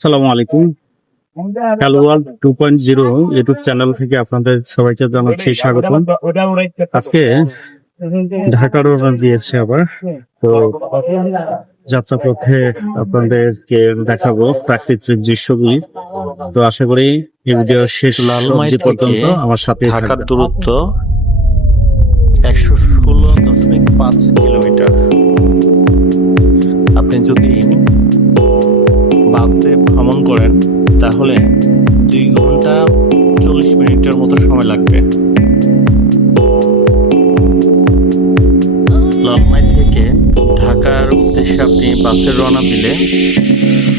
আসসালামু আলাইকুম। Hello world 2.0 YouTube channel থেকে আপনাদের সবাইকে জানাচ্ছি স্বাগতম। আজকে ঢাকা রওনা দিয়েছে আবার। তো যাত্রাপথে আপনাদেরকে দেখাবো প্রাকৃতিক দৃশ্যগুলি। তো আশা করি এই ভিডিও শেষ লালমাই অবধি থেকে পর্যন্ত আমার সাথে ঢাকার থাকবেন। দূরত্ব ১১৬.৫ কিলোমিটার। আপনি যদি বাসে ভ্রমণ করেন তাহলে ২ ঘন্টা ৪০ মিনিটের মতো সময় লাগবে। লালমাই থেকে ঢাকার উদ্দেশ্যে আপনি বাসে রওনা দিলে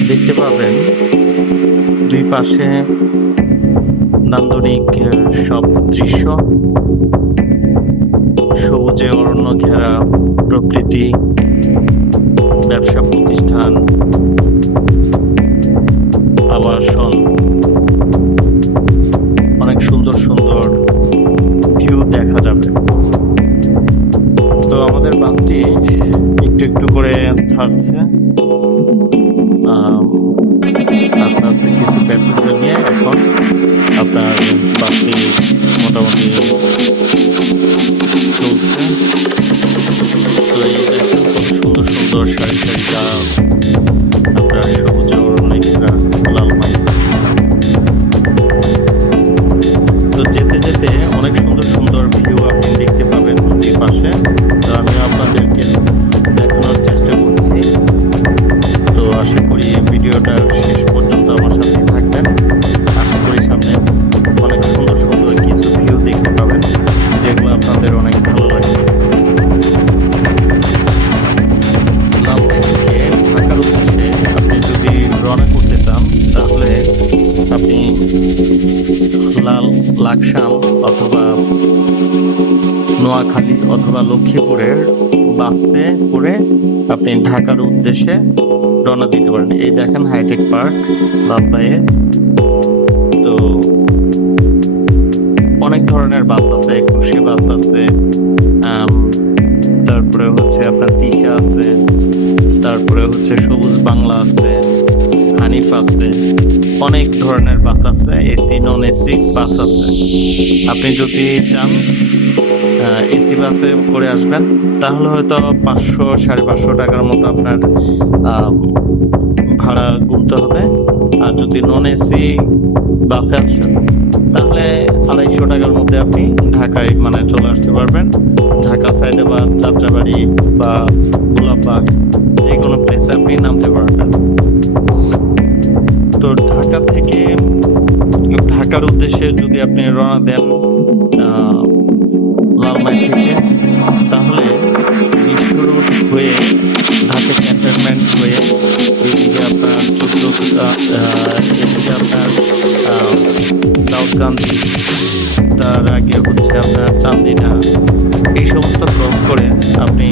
দেখতে পাবেন দুই পাশে নান্দনিক সব দৃশ্য, সবুজে অরণ্য ঘেরা প্রকৃতি, ব্যবসা প্রতিষ্ঠান, আবাসন, অনেক সুন্দর সুন্দর ভিউ দেখা যাবে। তো আমাদের বাসটি একটু একটু করে ছাড়ছে, আস্তে আস্তে কিছু প্যাসেঞ্জার নিয়ে এখন আপনার বাসটি মোটামুটি চলছে। তো এই দেখেন কত সুন্দর সুন্দর সারি সারি গাছ, আপনার সবুজ অরণ্যে ঘেরা লালমাই। তো যেতে যেতে অনেক সুন্দর সুন্দর ভিউ আপনি দেখতে পাবেন দুই পাশে। তো আমি আপনাদেরকে দেখানোর চেষ্টা করছি। তো আশা করি ভিডিওটার শেষ পর্যন্ত আমার সাথে থাকবেন। আশা করি সামনে অনেক সুন্দর সুন্দর কিছু ভিউ দেখতে পাবেন, যেগুলো আপনাদের অনেক ভালো লাগবে। লালমাই থেকে ঢাকার উদ্দেশ্যে আপনি যদি রওনা করতে চান তাহলে আপনি লাকসাম অথবা নোয়াখালী অথবা লক্ষ্মীপুরের বাসে করে আপনি ঢাকার উদ্দেশ্যে রওনা দিতে পারেন। এই দেখেন হাইটেক পার্ক লালমাইয়ে। তো অনেক ধরনের বাস আছে, একুশে বাস আছে, তারপরে হচ্ছে আপনার তিশা আছে, তারপরে হচ্ছে সবুজ বাংলা আছে, হানিফ আছে, অনেক ধরনের বাস আছে, এসি নন এসি বাস আছে। আপনি যদি চান এসি বাসে করে আসবেন তাহলে হয়তো ৫০০-৫৫০ টাকার মতো আপনার ভাড়া গুনতে হবে। আর যদি নন এসি বাসে আসেন তাহলে ২৫০ টাকার মধ্যে আপনি ঢাকায় মানে চলে আসতে পারবেন। ঢাকা সায়দাবাদ, যাত্রাবাড়ি বা গোলাপবাগ যে কোনো প্লেসে আপনি নামতে পারবেন। তো ঢাকা থেকে ঢাকার উদ্দেশ্যে যদি আপনি রওনা দেন লালমাই থেকে, তাহলে বিশ্ব রোড হয়ে ঢাকা ক্যান্টনমেন্ট হয়ে এদিকে আপনার এদিকে আপনার দাউদকান্দি, তার আগে হচ্ছে আপনার চান্দিনা, এই সমস্ত ক্রস করে আপনি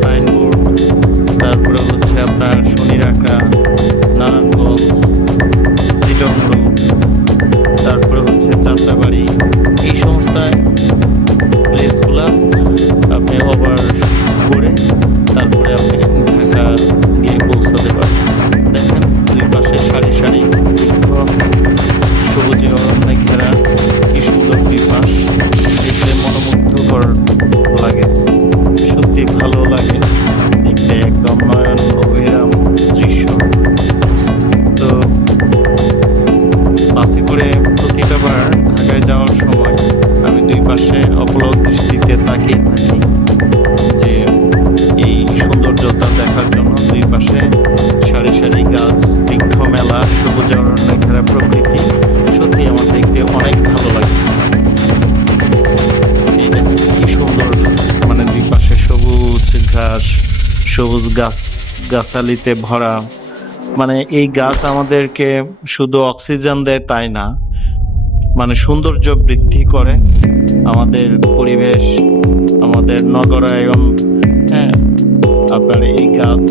সাইনবোর্ড, তারপরে হচ্ছে আপনার শনিরাকা, নারায়ণগঞ্জ, চিটং রোড, তারপরে হচ্ছে যাত্রাবাড়ি, এই সমস্ত প্লেসগুলা আপনি ওভার করে তারপরে আপনি ঢাকা গিয়ে পৌঁছাতে পারেন। দেখেন দুই পাশে সারি সারি বৃক্ষ, সবুজে অরণ্যে ঘেরা, কি সুন্দর দুই পাশ, দেখলে মনোমুগ্ধকর লাগে, সত্যি ভালো লাগে দেখতে, একদম নয়ন অভিরাম দৃশ্য। তো বাসে করে প্রতিটা বার ঢাকায় যাওয়ার সময় আমি দুই পাশে অপলক দৃষ্টিতে তাকিয়ে থাকি যে এই সৌন্দর্যতা দেখার জন্য। দুই পাশে সারি সারি গাছ, বৃক্ষ মেলা, সবুজ অরণ্যে ঘেরা প্রকৃতি, সত্যি আমার দেখতে অনেক ভালো লাগে। এই দেখেন কি সুন্দর, মানে দুই পাশে সবুজ ঘাস, সবুজ গাছালিতে ভরা। মানে এই গাছ আমাদেরকে শুধু অক্সিজেন দেয় তাই না, মানে সৌন্দর্য বৃদ্ধি করে আমাদের পরিবেশ, আমাদের নগরায়ন। হ্যাঁ, আপনার এই গাছ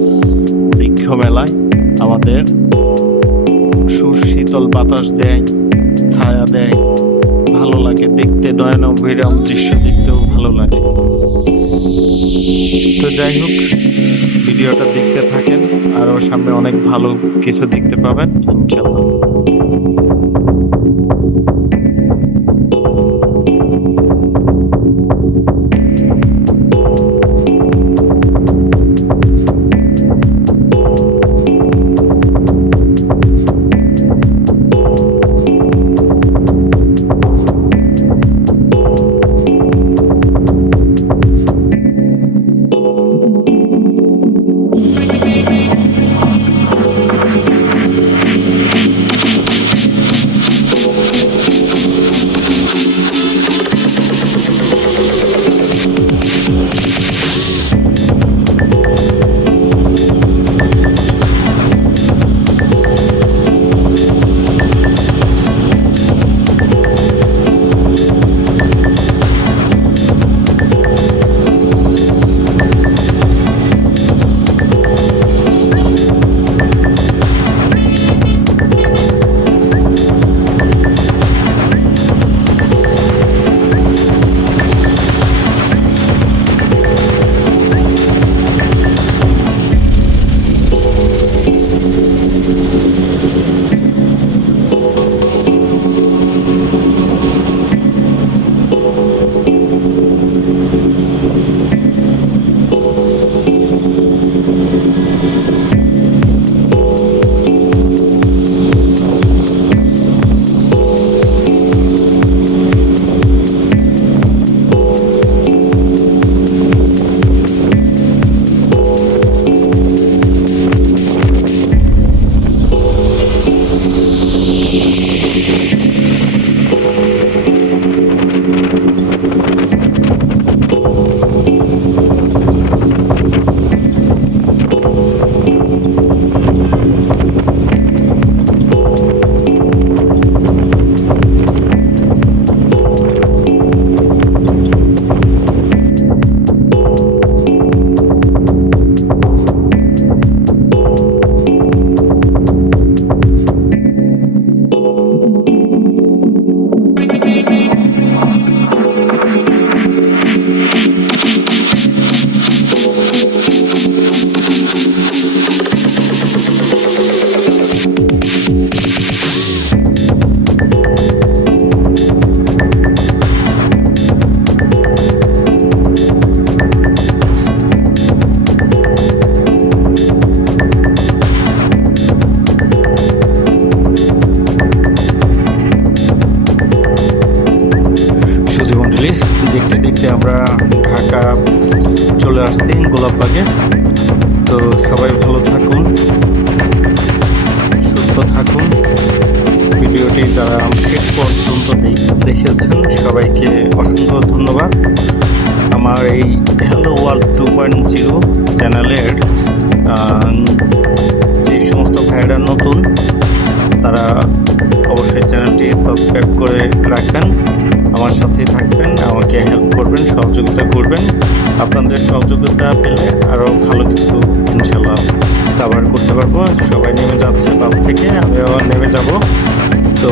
বৃক্ষ মেলায় আমাদের সুশীতল বাতাস দেয়, ছায়া দেয়, ভালো লাগে দেখতে, নয়ন অভিরাম দৃশ্য দেখতেও ভালো লাগে। তো যাই হোক, ভিডিওটা দেখতে থাকেন, আরও সামনে অনেক ভালো কিছু দেখতে পাবেন ইনশাল্লাহ। দেখতে দেখতে আমরা ঢাকা চলে আসছি গোলাপবাগে। তো সবাই ভালো থাকুন, সুস্থ থাকুন। ভিডিওটি যারা শেষ পর্যন্ত দেখেছেন সবাইকে অসংখ্য ধন্যবাদ। আমার এই হ্যালো ওয়ার্ল্ড 2.0 চ্যানেলের যে সমস্ত ভাইরা নতুন তারা অবশ্যই চ্যানেলটি সাবস্ক্রাইব করে রাখবেন, আমার সাথেই থাকবেন, আমাকে হেল্প করবেন, সহযোগিতা করবেন। আপনাদের সহযোগিতা পেলে আরও ভালো কিছু ইনশাল্লাহ কভার করতে পারবো। সবাই নেমে যাচ্ছে বাস থেকে, আমিও নেমে যাব। তো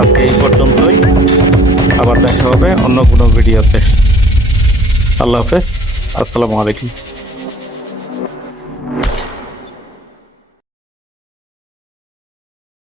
আজকে এই পর্যন্তই, আবার দেখা হবে অন্য কোনো ভিডিওতে। আল্লাহ হাফেজ, আসসালামু আলাইকুম।